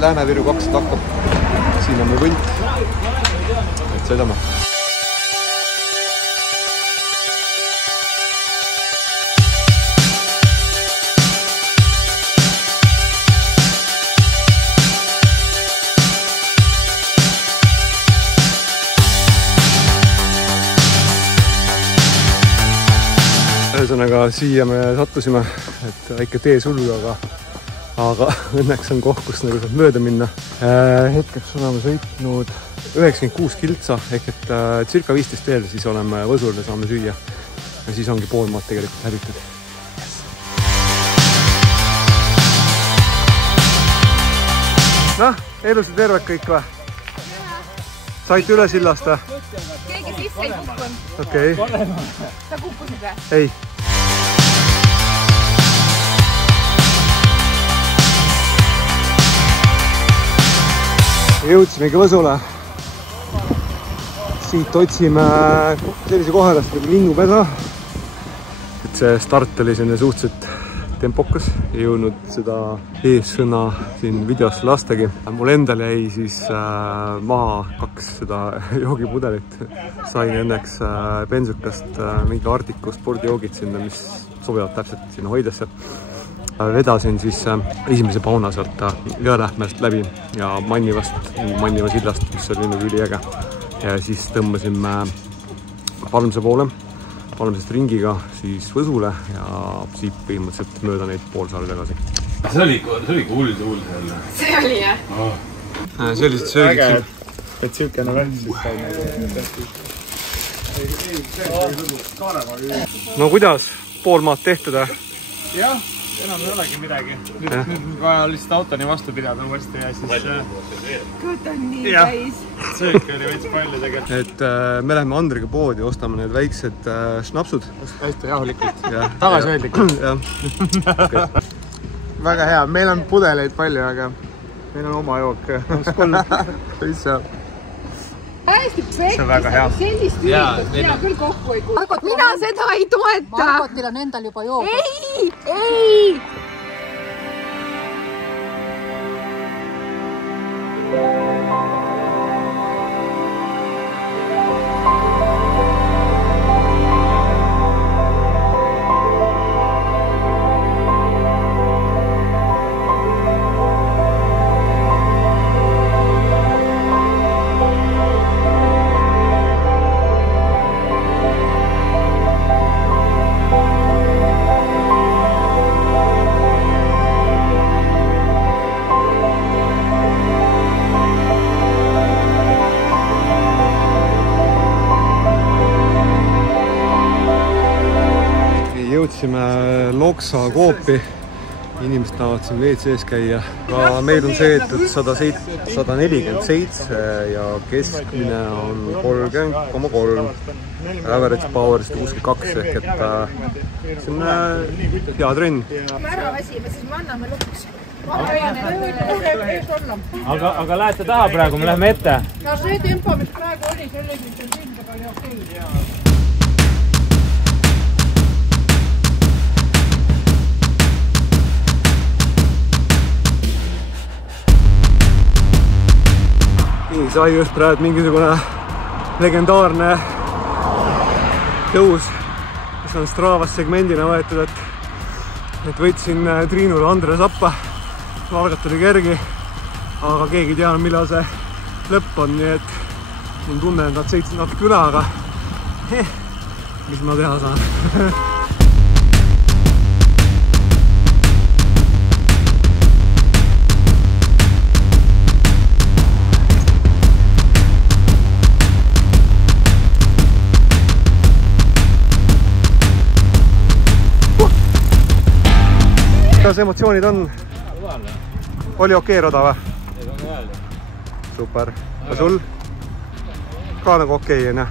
Lääne-Viru 200 hakkab. Siin on meil võnt. Et sõidame. Ühesõnaga siia me sattusime, et väike teesulg, aga õnneks on koht, kus nagu saab mööda minna. Hetkeks oleme sõitnud 96 kiltsa ehk et circa 15 veel, siis oleme Võsul ja saame süüa. Ja siis ongi pool maad tegelikult häbitud. Yes. Noh, elus ja terved kõik või? Saite üle sillast või? Keegi sisse ei kukkunud. Okei. Sa kukkusid või? Ei. Jõudsimegi Võsule. Siit otsime sellise kohast nagu linnupesa. Et see start oli selline suhteliselt tempokas. Ei jõudnud seda eessõna siin videos lastagi. Mul endal jäi siis maha 2 seda joogipudelit. Sain õnneks bensukast mingi Artiku spordijoogid sinna, mis sobivad täpselt sinna hoidesse. Vedasin siis esimese pauna sealt Jõelähtmest läbi ja Manniva sillast, mis oli nüüd üliäge. Ja siis tõmbasime Palmse poole, Palmsest ringiga siis Võsule ja siit põhimõtteliselt mööda neid poolsaari tagasi. See oli hull tuul seal. See oli jah. See oli söögiks. Et siukene värk siis sai. No kuidas? Pool maad tehtud? Jah, enam ei olegi midagi. Nüüd vaja lihtsalt autoni vastu pidada uuesti ja siis... Kõht on nii täis. Sööki oli veits palju tegelikult. Et me läheme Andriga poodi, ostame need väiksed šnapsud. Hästi rahulikult. Tagasihoidlikult. Väga hea, meil on pudeleid palju, aga meil on oma jook. Hästi pekki, sellist üritust mina küll kokku ei kuule. Mina seda ei toeta. Margotil on endal juba joog. Ei! Jõudsime Loksa koopi. Inimesed tahavad siin WC-s käia. Ka meil on seetud 147 ja keskmine on 30,3. Average power 62 ehk et see on hea trenn. Ära väsime, siis me anname lõpuks. Aga lähete taha praegu, me läheme ette. No see tempo, mis praegu oli, selle mis on tindega oli okei. Sai just praegu mingisugune legendaarne tõus, mis on Stravas segmendina võetud, et võtsin Triinule Andre Sappa, valgat oli kergi, aga keegi ei teadnud, millal see lõpp on, nii et mul tunne, et nad sõitsid natuke üle, aga mis ma teha saan. Kuidas emotsioonid on? Oli okei rada või? Super. Ja sul? Ka nagu okei, on jah?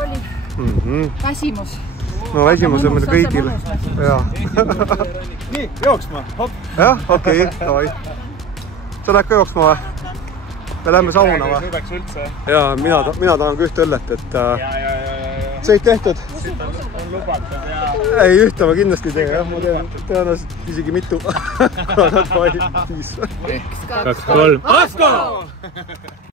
Oli. Väsimus. No väsimus on meil kõigil. Nii, jooksma. Hopp. Jah, okei. Sa lähed ka jooksma või? Me läheme sauna või? Sõidaks üldse. Ja mina tahan ka ühte õllet, et sõit tehtud? On lubatud ja... Ei, ühte ma kindlasti teen, jah, ma teen tõenäoliselt isegi mitu. 5. 2, 3, Asko!